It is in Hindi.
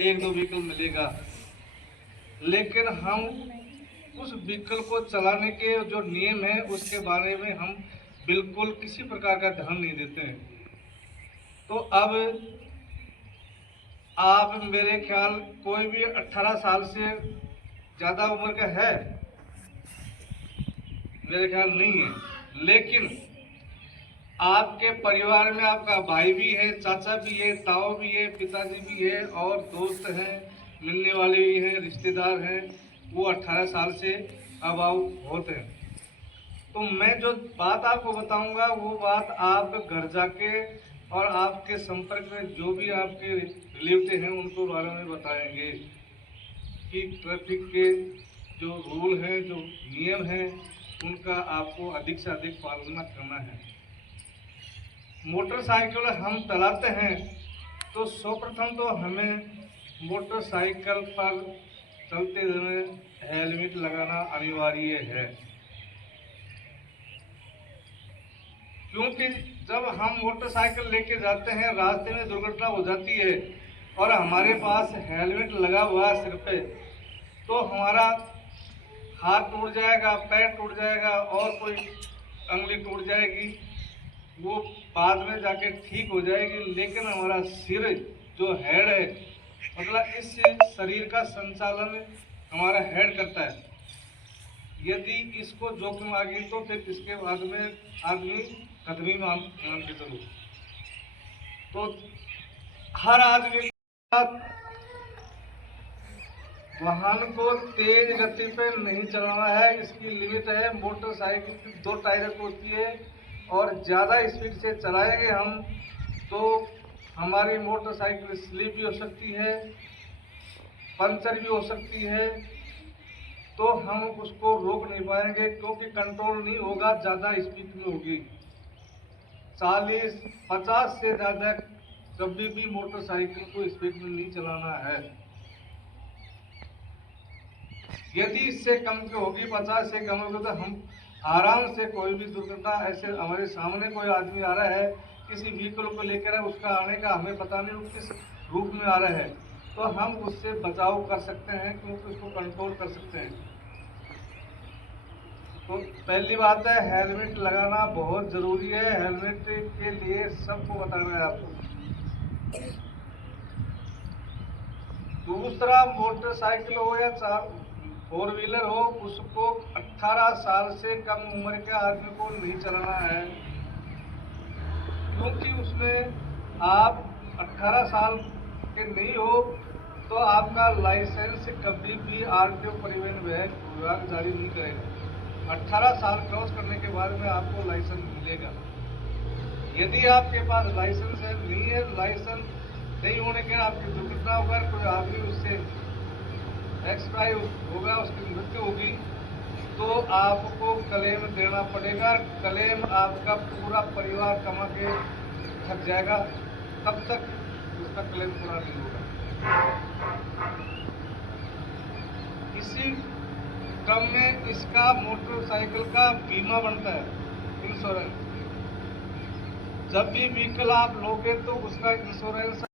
एक दो व्हीकल मिलेगा, लेकिन हम उस व्हीकल को चलाने के जो नियम है उसके बारे में हम बिल्कुल किसी प्रकार का ध्यान नहीं देते हैं। तो अब आप मेरे ख्याल कोई भी 18 साल से ज़्यादा उम्र का है, मेरे ख्याल नहीं है, लेकिन आपके परिवार में आपका भाई भी है, चाचा भी है, ताऊ भी है, पिताजी भी है और दोस्त हैं, मिलने वाले भी हैं, रिश्तेदार हैं, वो 18 साल से अबाउ होते हैं। तो मैं जो बात आपको बताऊंगा वो बात आप घर जाके और आपके संपर्क में जो भी आपके रिलेटिव हैं उनको बारे में बताएंगे कि ट्रैफिक के जो रूल हैं, जो नियम हैं, उनका आपको अधिक से अधिक पालना करना है। मोटरसाइकिल हम चलाते हैं तो सर्वप्रथम तो हमें मोटरसाइकिल पर चलते समय हेलमेट लगाना अनिवार्य है, क्योंकि जब हम मोटरसाइकिल लेके जाते हैं रास्ते में दुर्घटना हो जाती है और हमारे पास हेलमेट लगा हुआ है सिर पे, तो हमारा हाथ टूट जाएगा, पैर टूट जाएगा और कोई अंगुली टूट जाएगी, वो बाद में जाके ठीक हो जाएगी, लेकिन हमारा सिर जो हेड है, मतलब इस शरीर का संचालन हमारा हेड करता है। यदि इसको जोखिम आ गई तो फिर इसके बाद में आदमी कदमी मान के चलो। तो हर आदमी वाहन को तेज गति पे नहीं चलाना है, इसकी लिमिट है। मोटरसाइकिल की 2 टायर होती है और ज़्यादा स्पीड से चलाएंगे हम तो हमारी मोटरसाइकिल स्लिप भी हो सकती है, पंचर भी हो सकती है, तो हम उसको रोक नहीं पाएंगे क्योंकि कंट्रोल नहीं होगा, ज़्यादा स्पीड में होगी। 40-50 से ज़्यादा कभी भी मोटरसाइकिल को स्पीड में नहीं चलाना है। यदि इससे कम की होगी, 50 से कम होगी, तो हम आराम से कोई भी दुर्घटना, ऐसे हमारे सामने कोई आदमी आ रहा है किसी व्हीकल को लेकर, उसका आने का हमें पता नहीं वो किस रूप में आ रहा है, तो हम उससे बचाव कर सकते हैं, क्योंकि उसको कंट्रोल कर सकते हैं। तो पहली बात है हेलमेट लगाना बहुत जरूरी है। हेलमेट के लिए सबको बताना है आपको। दूसरा, मोटरसाइकिल हो या 4 व्हीलर हो, उसको 18 साल से कम उम्र के आदमी को नहीं चलाना है, क्योंकि उसमें आप 18 साल के नहीं हो तो आपका लाइसेंस कभी भी आरटीओ परिवहन विभाग जारी नहीं करेगा। 18 साल क्रॉस करने के बाद में आपको लाइसेंस मिलेगा। यदि आपके पास लाइसेंस है, नहीं है, लाइसेंस नहीं होने के आपकी दुर्घटना होगा, कोई आदमी उससे एक्सपायर होगा, उसकी मृत्यु होगी, तो आपको क्लेम देना पड़ेगा। क्लेम आपका पूरा परिवार कमा के थक जाएगा, तब तक उसका क्लेम पूरा नहीं होगा। इसी क्रम में इसका मोटरसाइकिल का बीमा बनता है, इंश्योरेंस। जब भी व्हीकल आप लोगे तो उसका इंश्योरेंस